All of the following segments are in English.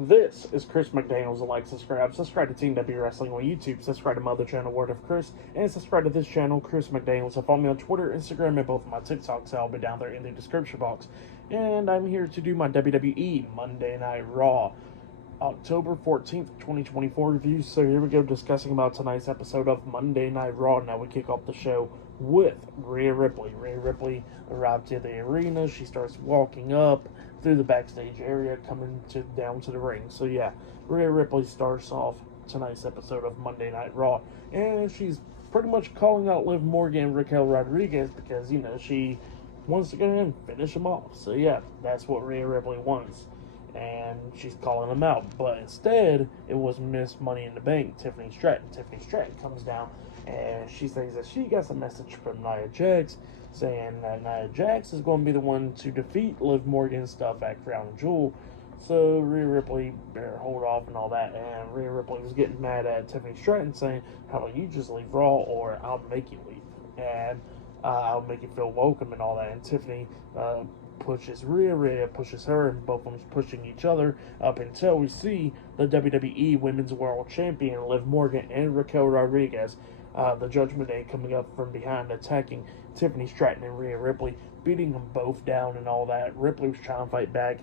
This is Chris McDaniels. Like, subscribe to Team W Wrestling on YouTube, subscribe to my other channel, Word of Chris, and subscribe to this channel, Chris McDaniels. So follow me on Twitter, Instagram, and both of my TikToks. I'll be down there in the description box. And I'm here to do my WWE Monday Night Raw, October 14th, 2024 review. So here we go, discussing about tonight's episode of Monday Night Raw. Now we kick off the show with Rhea Ripley. Rhea Ripley arrived to the arena. She starts walking up through the backstage area, coming down to the ring. So yeah, Rhea Ripley starts off tonight's episode of Monday Night Raw, and she's pretty much calling out Liv Morgan and Raquel Rodriguez because, you know, she wants to go ahead and finish them off. So yeah, that's what Rhea Ripley wants, and she's calling them out. But instead, it was Miss Money in the Bank, Tiffany Stratton. Tiffany Stratton comes down, and she says that she gets a message from Nia Jax, saying that Nia Jax is going to be the one to defeat Liv Morgan and stuff at Crown Jewel. So Rhea Ripley better hold off and all that. And Rhea Ripley was getting mad at Tiffany Stratton, saying, "How about you just leave Raw, or I'll make you leave, and I'll make you feel welcome," and all that. And Tiffany pushes Rhea, Rhea pushes her, and both of them pushing each other up until we see the WWE Women's World Champion Liv Morgan and Raquel Rodriguez, the Judgment Day, coming up from behind, attacking Tiffany Stratton and Rhea Ripley, beating them both down and all that. Ripley was trying to fight back.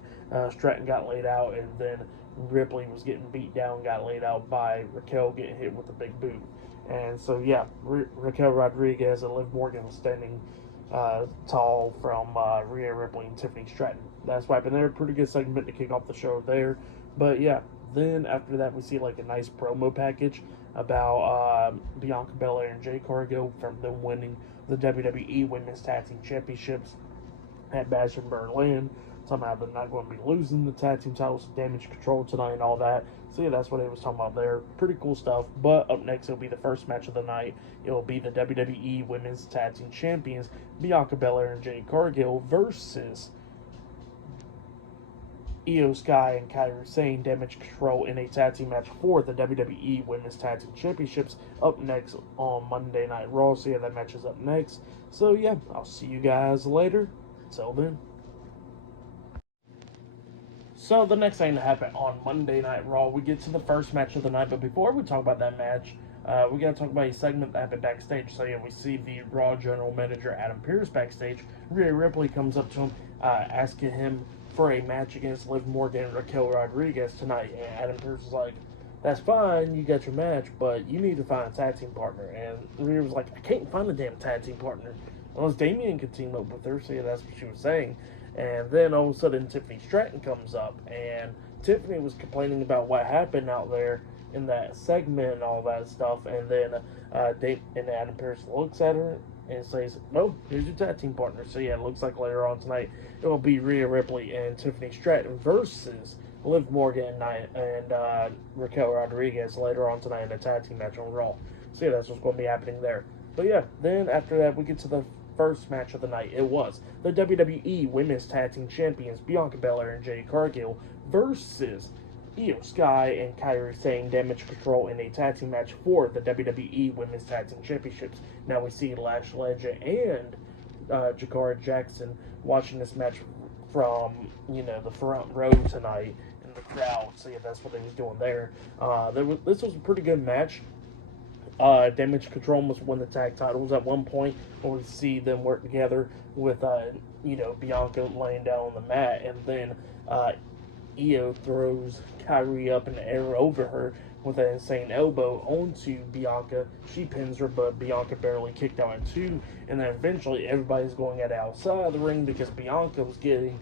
Stratton got laid out, and then Ripley was getting beat down, got laid out by Raquel, getting hit with a big boot. And so, yeah, Raquel Rodriguez and Liv Morgan was standing tall from Rhea Ripley and Tiffany Stratton. That's why, but they're a pretty good segment to kick off the show there. But yeah, then after that, we see like a nice promo package about Bianca Belair and Jade Cargill from them winning the WWE Women's Tag Team Championships at Bash in Berlin. Somehow they're not going to be losing the tag team titles to Damage Control tonight and all that. So yeah, that's what it was talking about there. Pretty cool stuff. But up next, it'll be the first match of the night. It'll be the WWE Women's Tag Team Champions, Bianca Belair and Jade Cargill, versus Io Sky and Kairi Sane, Damage Control, in a tag team match for the WWE Women's Tag Team Championships up next on Monday Night Raw. So yeah, that match is up next. So yeah, I'll see you guys later. Till then. So the next thing to happen on Monday Night Raw, we get to the first match of the night. But before we talk about that match, we got to talk about a segment that happened backstage. So yeah, we see the Raw General Manager Adam Pearce backstage. Rhea Ripley comes up to him, asking him for a match against Liv Morgan and Raquel Rodriguez tonight. And Adam Pearce is like, "That's fine, you got your match, but you need to find a tag team partner." And Rhea was like, "I can't find a damn tag team partner unless Damian can team up with her." So yeah, that's what she was saying. And then all of a sudden, Tiffany Stratton comes up, and Tiffany was complaining about what happened out there in that segment and all that stuff. And then Adam Pearce looks at her and says, "Well, here's your tag team partner." So yeah, it looks like later on tonight it will be Rhea Ripley and Tiffany Stratton versus Liv Morgan and Raquel Rodriguez later on tonight in a tag team match on Raw. So yeah, that's what's going to be happening there. But yeah, then after that, we get to the first match of the night. It was the WWE Women's Tag Team Champions, Bianca Belair and Jade Cargill, versus Io Sky and Kairi Sane, Damage Control, in a tag team match for the WWE Women's Tag Team Championships. Now we see Lash Legend and Jakara Jackson watching this match from, you know, the front row tonight in the crowd. So yeah, that's what they was doing there. This was a pretty good match. Damage Control must win the tag titles at one point, where we see them work together with, Bianca laying down on the mat, and then Io throws Kairi up in the air over her with an insane elbow onto Bianca. She pins her, but Bianca barely kicked out at two, and then eventually everybody's going at outside of the ring because Bianca was getting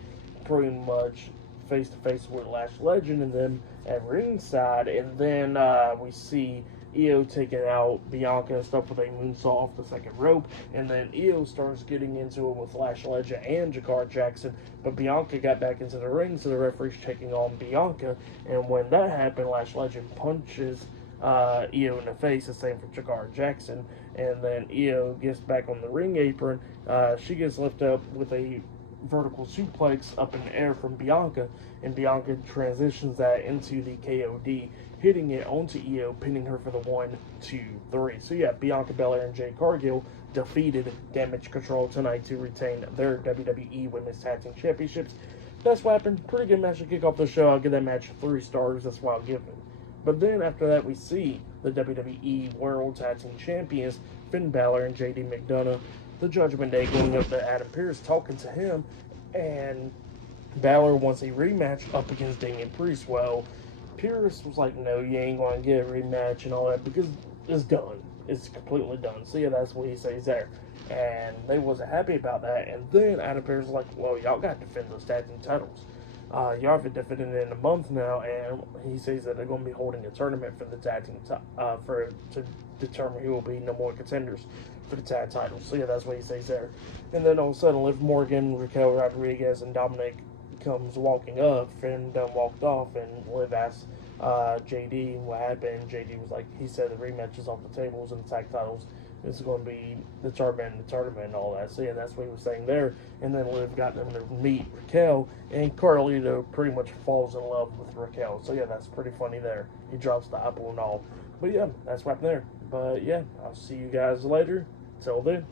pretty much face to face with Lash Legend and them at ringside, and then we see Io taking out Bianca and stuff with a moonsault off the second rope, and then Io starts getting into it with Lash Legend and Jakara Jackson, but Bianca got back into the ring, so the referee's checking on Bianca, and when that happened, Lash Legend punches Io in the face, the same for Jakara Jackson, and then Io gets back on the ring apron. She gets lifted up with a vertical suplex up in the air from Bianca, and Bianca transitions that into the KOD, hitting it onto Io, pinning her for the 1, 2, 3. So yeah, Bianca Belair and Jade Cargill defeated Damage Control tonight to retain their WWE Women's Tag Team Championships. that's what happened. Pretty good match to kick off the show. I'll give that match 3 stars. That's what I'll give it. But then after that, we see the WWE World Tag Team Champions, Finn Balor and JD McDonough, the Judgment Day, going up to Adam Pearce, talking to him, and Balor wants a rematch up against Damian Priest. Well, Pierce was like, no, you ain't going to get a rematch and all that because it's done. It's completely done. So, yeah, that's what he says there. And they wasn't happy about that. And then Adam Pearce was like, well, y'all got to defend those tag team titles. Y'all have been defending it in a month now. And he says that they're going to be holding a tournament for the tag team to determine who will be no more contenders for the tag titles. So, yeah, that's what he says there. And then all of a sudden, Liv Morgan, Raquel Rodriguez, and Dominic comes walking up. Finn done walked off, and Liv asks JD what happened. JD was like, he said the rematch is off the tables and the tag titles is going to be the tournament and all that. So yeah, that's what he was saying there. And then Liv got them to meet Raquel, and Carlito pretty much falls in love with Raquel. So yeah, that's pretty funny there. He drops the apple and all. But yeah, that's what happened there. But yeah, I'll see you guys later. Till then.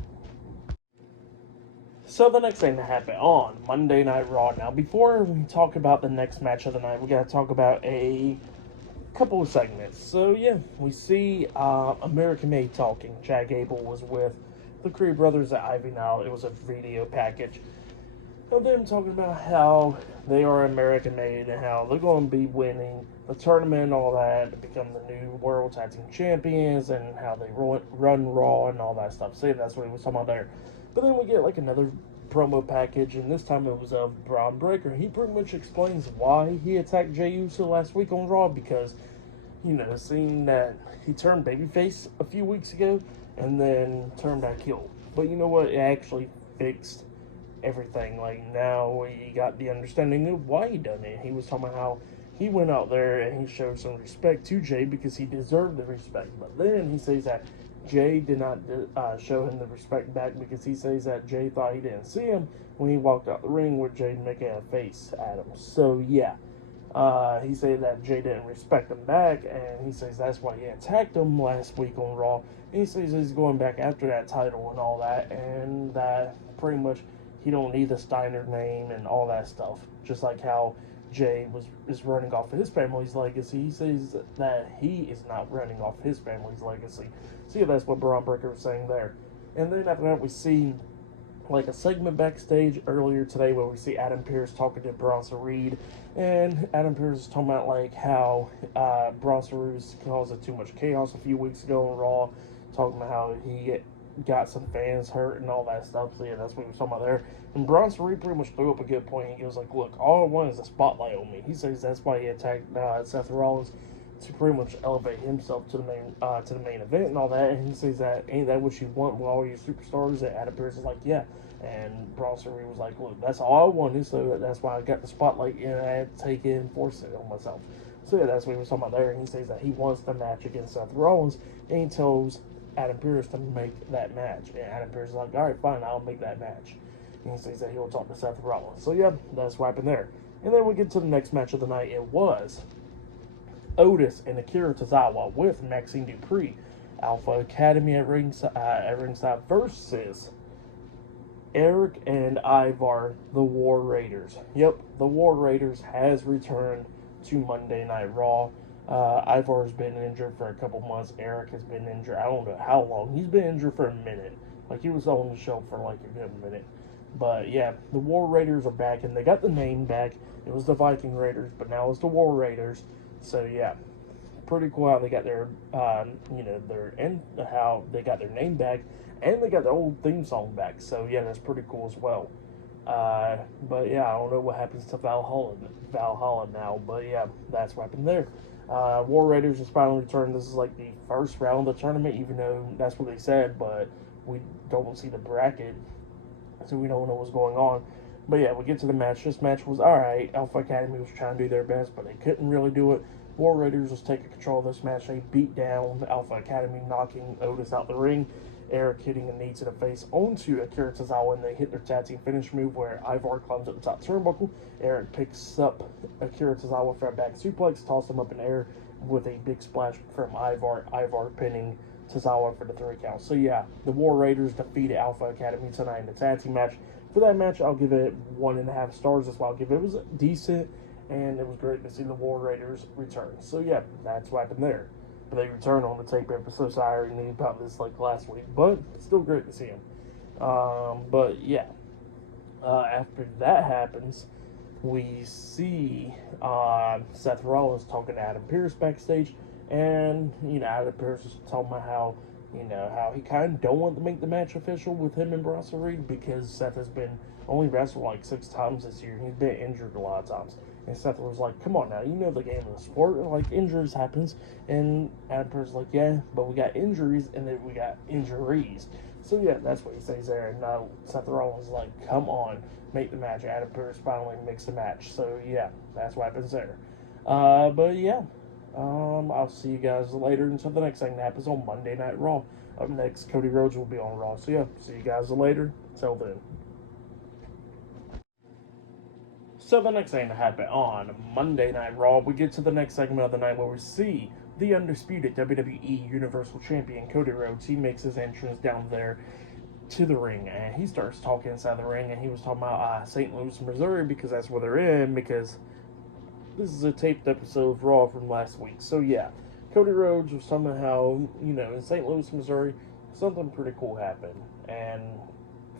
So the next thing that happened on Monday Night Raw. Now, before we talk about the next match of the night, we got to talk about a couple of segments. So yeah, we see American Made talking. Chad Gable was with the Creed brothers at Ivy Now. It was a video package of them talking about how they are American Made and how they're going to be winning the tournament and all that to become the new World Tag Team Champions and how they run Raw and all that stuff. So yeah, that's what he was talking about there. But then we get like another promo package, and this time it was of Braun Breaker. He pretty much explains why he attacked Jey Uso last week on Raw because, you know, seeing that he turned babyface a few weeks ago and then turned back heel. But you know what? It actually fixed everything. Like, now we got the understanding of why he done it. He was talking about how he went out there and he showed some respect to Jey because he deserved the respect. But then he says that Jey did not show him the respect back because he says that Jey thought he didn't see him when he walked out the ring with Jey making a face at him. So, yeah. He said that Jey didn't respect him back, and he says that's why he attacked him last week on Raw. And he says he's going back after that title and all that, and that pretty much he don't need the Steiner name and all that stuff. Just like how Jey is running off his family's legacy. He says that he is not running off his family's legacy. So yeah, that's what Braun Breaker was saying there. And then after that, we see like a segment backstage earlier today where we see Adam Pearce talking to Bronson Reed, and Adam Pearce is talking about like how Bronson Reed caused too much chaos a few weeks ago on Raw, talking about how he got some fans hurt and all that stuff. So yeah, that's what he was talking about there. And Bronson Reed pretty much threw up a good point. He goes like, look, all I want is a spotlight on me. He says that's why he attacked Seth Rollins, to pretty much elevate himself to the main event and all that. And he says that, ain't that what you want with all your superstars? And Adam Pearce is like, yeah. And Bronson Reed was like, look, that's all I wanted, so that's why I got the spotlight, and I had to take it and force it on myself. So yeah, that's what he was talking about there. And he says that he wants the match against Seth Rollins, and he tells Adam Pearce to make that match. And Adam Pearce is like, all right, fine, I'll make that match. And he says that he'll talk to Seth Rollins. So yeah, that's what happened there. And then we get to the next match of the night. It was Otis and Akira Tozawa with Maxine Dupree, Alpha Academy at ringside versus Eric and Ivar, the War Raiders. Yep, the War Raiders has returned to Monday Night Raw. Ivar's been injured for a couple months. Eric has been injured. I don't know how long. He's been injured for a minute. Like, he was on the show for like a good minute. But yeah, the War Raiders are back, and they got the name back. It was the Viking Raiders, but now it's the War Raiders. So yeah, pretty cool how they got their, how they got their name back, and they got the old theme song back. So yeah, that's pretty cool as well. But yeah, I don't know what happens to Valhalla now, but yeah, that's what happened there. War Raiders has finally returned. This is like the first round of the tournament, even though that's what they said, but we don't see the bracket, so we don't know what's going on. But yeah, we get to the match. This match was alright. Alpha Academy was trying to do their best, but they couldn't really do it. War Raiders was taking control of this match. They beat down Alpha Academy, knocking Otis out the ring. Eric hitting a knee to the face onto Akira Tozawa, and they hit their tag team finish move where Ivar climbs up the top turnbuckle. Eric picks up Akira Tozawa for a back suplex, tosses him up in the air with a big splash from Ivar. Ivar pinning Tozawa for the 3 count. So yeah, the War Raiders defeated Alpha Academy tonight in the tag team match. for that match, I'll give it 1.5 stars. That's why I'll give it. It was decent, and it was great to see the War Raiders return. So yeah, that's what happened there. But they return on the tape episode, so I already knew about this like last week. But still great to see them. But yeah, after that happens, we see Seth Rollins talking to Adam Pearce backstage, and Adam Pearce is talking about how how he kind of don't want to make the match official with him and Bronson Reed because Seth has been only wrestled like 6 times this year. He's been injured a lot of times. And Seth was like, come on now, you know the game of the sport. Like, injuries happens. And Adam Pearce was like, yeah, but we got injuries and then we got injuries. So, yeah, that's what he says there. And now Seth Rollins is like, come on, make the match. Adam Pearce finally makes the match. So, yeah, that's what happens there. But, yeah. I'll see you guys later until the next thing that happens on Monday Night Raw. Up next, Cody Rhodes will be on Raw. So, yeah, see you guys later. Till then. So, the next thing to happen on Monday Night Raw, we get to the next segment of the night where we see the undisputed WWE Universal Champion Cody Rhodes. He makes his entrance down there to the ring, and he starts talking inside the ring, and he was talking about St. Louis, Missouri, because that's where they're in, because this is a taped episode of Raw from last week. So yeah, Cody Rhodes was somehow, in St. Louis, Missouri, something pretty cool happened. And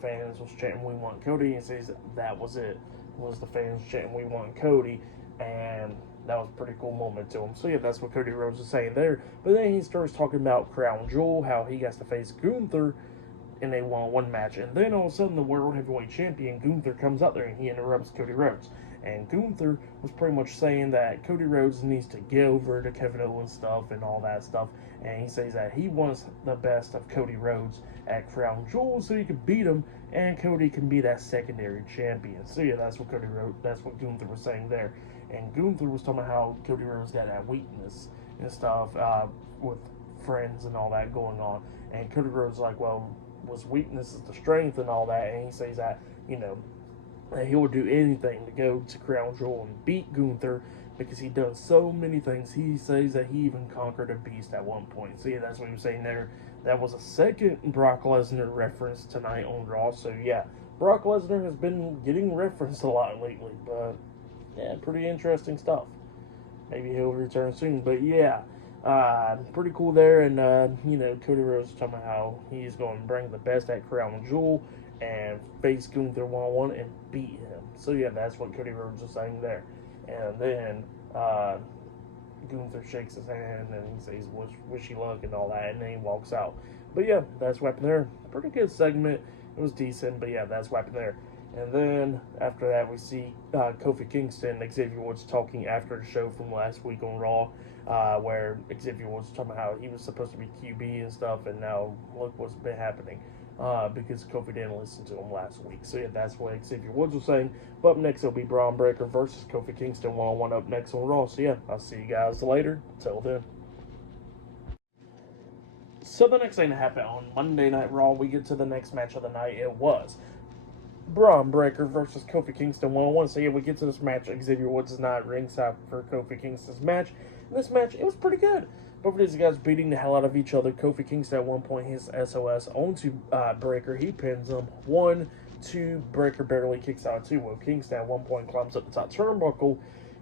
fans was chanting, we want Cody, and says that was it. Was the fans chanting, we want Cody. And that was a pretty cool moment to him. So yeah, that's what Cody Rhodes was saying there. But then he starts talking about Crown Jewel, how he has to face Gunther, and they won one match. And then all of a sudden, the World Heavyweight Champion, Gunther, comes out there, and he interrupts Cody Rhodes. And Gunther was pretty much saying that Cody Rhodes needs to get over to Kevin Owens stuff and all that stuff. And he says that he wants the best of Cody Rhodes at Crown Jewel so he can beat him and Cody can be that secondary champion. So yeah, that's what Gunther was saying there. And Gunther was talking about how Cody Rhodes got that weakness and stuff with friends and all that going on. And Cody Rhodes like, well, was weakness is the strength and all that. And he says that, that he would do anything to go to Crown Jewel and beat Gunther because he does so many things. He says that he even conquered a beast at one point. So yeah, that's what he was saying there. That was a second Brock Lesnar reference tonight on Raw. So yeah, Brock Lesnar has been getting referenced a lot lately. But yeah, pretty interesting stuff. Maybe he'll return soon. But yeah, pretty cool there. And, Cody Rhodes talking about how he's going to bring the best at Crown Jewel and face Gunther one-on-one and beat him. So yeah, that's what Cody Rhodes was saying there. And then Gunther shakes his hand and he says wish you luck and all that, and then he walks out. But yeah, that's what happened there. Pretty good segment. It was decent, but yeah, that's what happened there. And then after that, we see Kofi Kingston and Xavier Woods talking after the show from last week on Raw, where Xavier Woods was talking about how he was supposed to be QB and stuff, and now look what's been happening. Because Kofi didn't listen to him last week. So yeah, that's what Xavier Woods was saying. But up next, it'll be Braun Breaker versus Kofi Kingston one-on-one up next on Raw. So yeah, I'll see you guys later. Till then. So the next thing that happened on Monday Night Raw, we get to the next match of the night. It was Braun Breaker versus Kofi Kingston one-on-one. So yeah, we get to this match. Xavier Woods is not ringside for Kofi Kingston's match. And this match, it was pretty good. Both of these guys beating the hell out of each other. Kofi Kingston at one point his SOS onto Breaker. He pins him. 1, 2, Breaker barely kicks out 2. Well, Kingston at one point climbs up the top turnbuckle.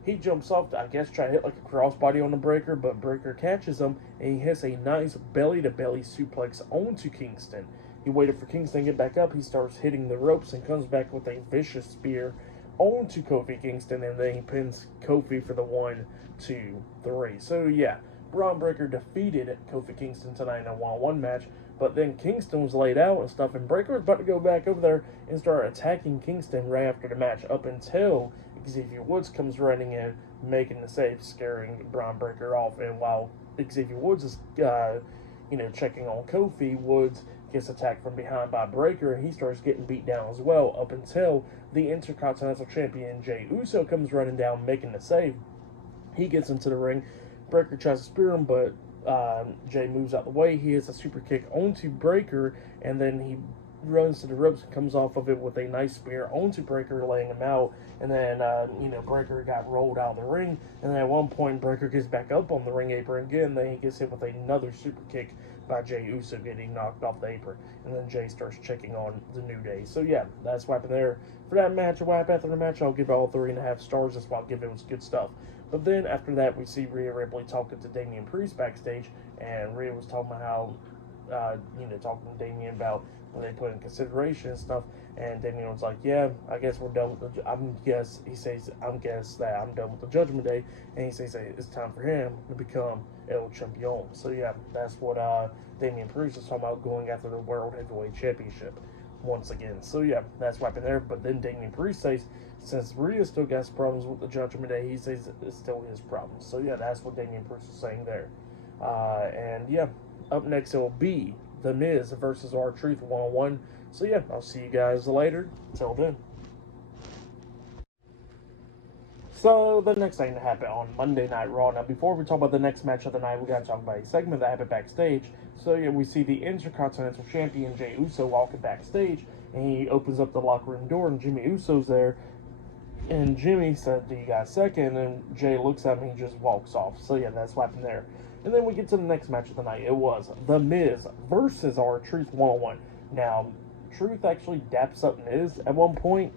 He jumps off, I guess, try to hit like a crossbody on the Breaker, but Breaker catches him, and he hits a nice belly-to-belly suplex onto Kingston. He waited for Kingston to get back up. He starts hitting the ropes and comes back with a vicious spear onto Kofi Kingston, and then he pins Kofi for the 1, 2, 3. So, yeah. Braun Breaker defeated Kofi Kingston tonight in a one-on-one match, but then Kingston was laid out and stuff, and Breaker was about to go back over there and start attacking Kingston right after the match, up until Xavier Woods comes running in, making the save, scaring Braun Breaker off. And while Xavier Woods is, checking on Kofi, Woods gets attacked from behind by Breaker, and he starts getting beat down as well, up until the Intercontinental Champion Jey Uso comes running down, making the save. He gets into the ring. Breaker tries to spear him, but Jay moves out the way. He hits a super kick onto Breaker, and then he runs to the ropes and comes off of it with a nice spear onto Breaker, laying him out. And then, Breaker got rolled out of the ring. And then at one point, Breaker gets back up on the ring apron again. Then he gets hit with another super kick by Jey Uso, getting knocked off the apron. And then Jey starts checking on the New Day. So, yeah, that's what happened there. For that match, what happened after the match, I'll give it all 3.5 stars. That's what I'll give it. It was good stuff. But then after that, we see Rhea Ripley talking to Damian Priest backstage. And Rhea was talking about how, talking to Damian about when they put in consideration and stuff. And Damian was like, yeah, I guess we're done with the, I'm guess that I'm done with the Judgment Day. And he says it's time for him to become El Champion. So yeah, that's what Damian Priest is talking about, going after the World Heavyweight Championship once again. So yeah, that's what happened there. But then Damian Priest says, since Rhea still got problems with the Judgment Day, he says it's still his problem. So yeah, that's what Damian Priest is saying there. And yeah, up next it will be The Miz versus R-Truth 1-on-1. So yeah, I'll see you guys later. Till then. So the next thing that happened on Monday Night Raw. Now before we talk about the next match of the night, we gotta talk about a segment that happened backstage. So yeah, we see the Intercontinental Champion Jey Uso walking backstage, and he opens up the locker room door, and Jimmy Uso's there. And Jimmy said, "Do you got a second?" And Jey looks at him and he just walks off. So yeah, that's what happened there. And then we get to the next match of the night. It was The Miz versus R-Truth 1-on-1. Now, Truth actually daps up Miz at one point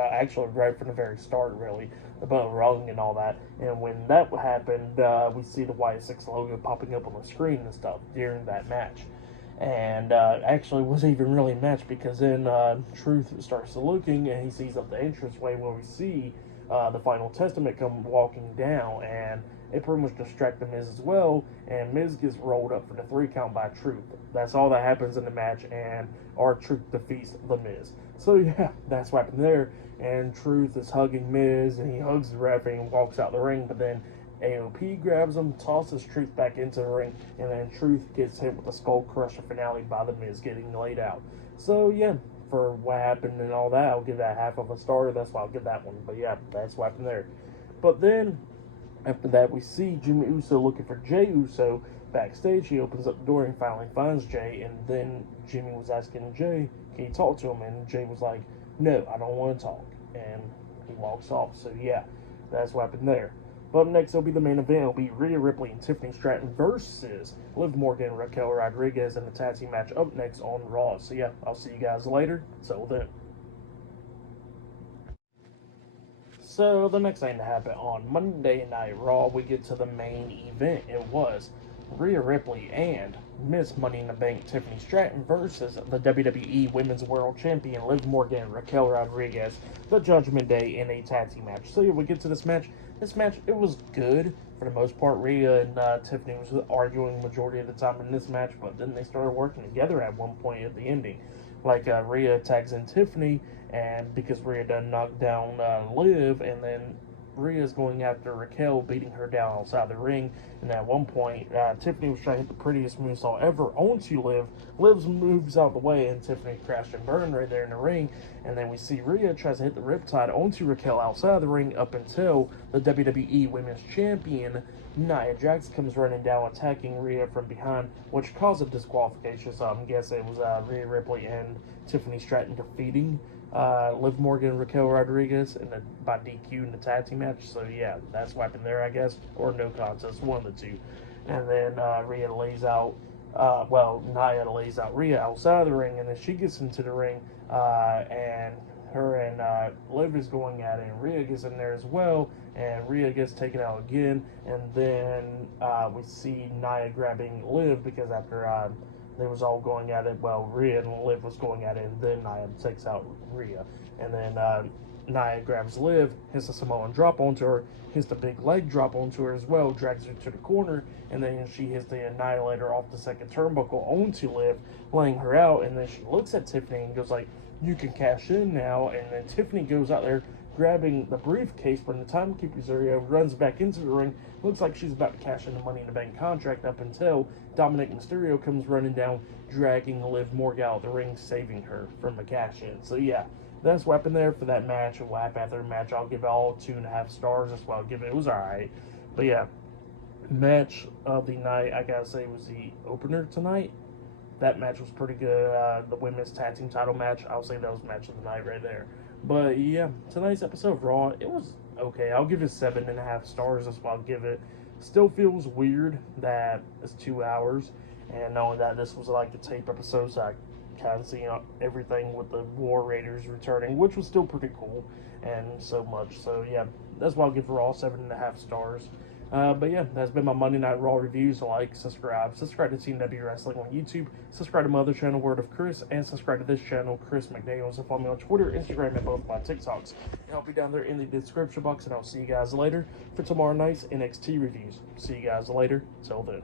actually right from the very start, really, about rung and all that. And when that happened, we see the Y6 logo popping up on the screen and stuff during that match. And actually wasn't even really a match, because then Truth starts looking and he sees up the entranceway where we see the Final Testament come walking down, and it pretty much distracts the Miz as well, and Miz gets rolled up for the 3 count by Truth. That's all that happens in the match, and R-Truth defeats the Miz. So yeah, that's what happened there. And Truth is hugging Miz, and he hugs the ref and walks out the ring, but then AOP grabs him, tosses Truth back into the ring, and then Truth gets hit with a skull crusher finale by the Miz getting laid out. So yeah, for what happened and all that, I'll give that half of a star. That's why I'll give that one. But yeah, that's what happened there. But then after that, we see Jimmy Uso looking for Jey Uso backstage. He opens up the door and finally finds Jey, and then Jimmy was asking Jey, can you talk to him? And Jey was like, no, I don't want to talk. And he walks off. So yeah, that's what happened there. But up next, it'll be the main event. It'll be Rhea Ripley and Tiffany Stratton versus Liv Morgan and Raquel Rodriguez in the tag team match up next on Raw. So yeah, I'll see you guys later. Till then. So the next thing to happen on Monday Night Raw, we get to the main event. It was Rhea Ripley and Miss Money in the Bank Tiffany Stratton versus the WWE Women's World Champion Liv Morgan and Raquel Rodriguez, the Judgment Day, in a tag team match. So yeah, we get to this match. This match, it was good for the most part. Rhea and Tiffany was arguing the majority of the time in this match, but then they started working together at one point at the ending. Like Rhea tags in Tiffany, and because Rhea done knocked down Liv, and then Rhea's going after Raquel, beating her down outside the ring. And at one point, Tiffany was trying to hit the prettiest moonsault ever onto Liv. Liv moves out of the way, and Tiffany crashed and burned right there in the ring. And then we see Rhea tries to hit the Riptide onto Raquel outside the ring, up until the WWE Women's Champion Nia Jax comes running down, attacking Rhea from behind, which caused a disqualification. So I'm guessing it was Rhea Ripley and Tiffany Stratton defeating Liv Morgan and Raquel Rodriguez by DQ in the tag team match. So yeah, that's what happened there, I guess, or no contest, one of the two. And then Nia lays out Rhea outside of the ring, and then she gets into the ring, and her and Liv is going at it, and Rhea gets in there as well, and Rhea gets taken out again. And then we see Nia grabbing Liv, because after they was all going at it, Rhea and Liv was going at it, and then Nia takes out Rhea. And then Nia grabs Liv, hits a Samoan drop onto her, hits the big leg drop onto her as well, drags her to the corner, and then she hits the Annihilator off the second turnbuckle onto Liv, laying her out. And then she looks at Tiffany and goes like, you can cash in now. And then Tiffany goes out there, grabbing the briefcase from the Timekeeper's area, runs back into the ring. Looks like she's about to cash in the Money in the Bank contract, up until Dominic Mysterio comes running down, dragging Liv Morgan out of the ring, saving her from a cash in. So yeah, that's what happened there for that match. And what happened after the match, I'll give it all 2.5 stars. That's what I'll give it. It was alright. But yeah, match of the night, I gotta say, was the opener tonight. that match was pretty good. The women's tag team title match, I'll say that was match of the night right there. But yeah, tonight's episode of Raw, it was okay. I'll give it 7.5 stars. That's what I'll give it. Still feels weird that it's 2 hours, and knowing that this was like the tape episode, so I kind of see everything with the War Raiders returning, which was still pretty cool and so much. So yeah, that's why I'll give Raw 7.5 stars. But yeah, that's been my Monday Night Raw reviews. Like, subscribe to Team W Wrestling on YouTube, subscribe to my other channel, Word of Chris, and subscribe to this channel, Chris McDaniels, and follow me on Twitter, Instagram, and both my TikToks. And I'll be down there in the description box, and I'll see you guys later for tomorrow night's NXT reviews. See you guys later. Till then.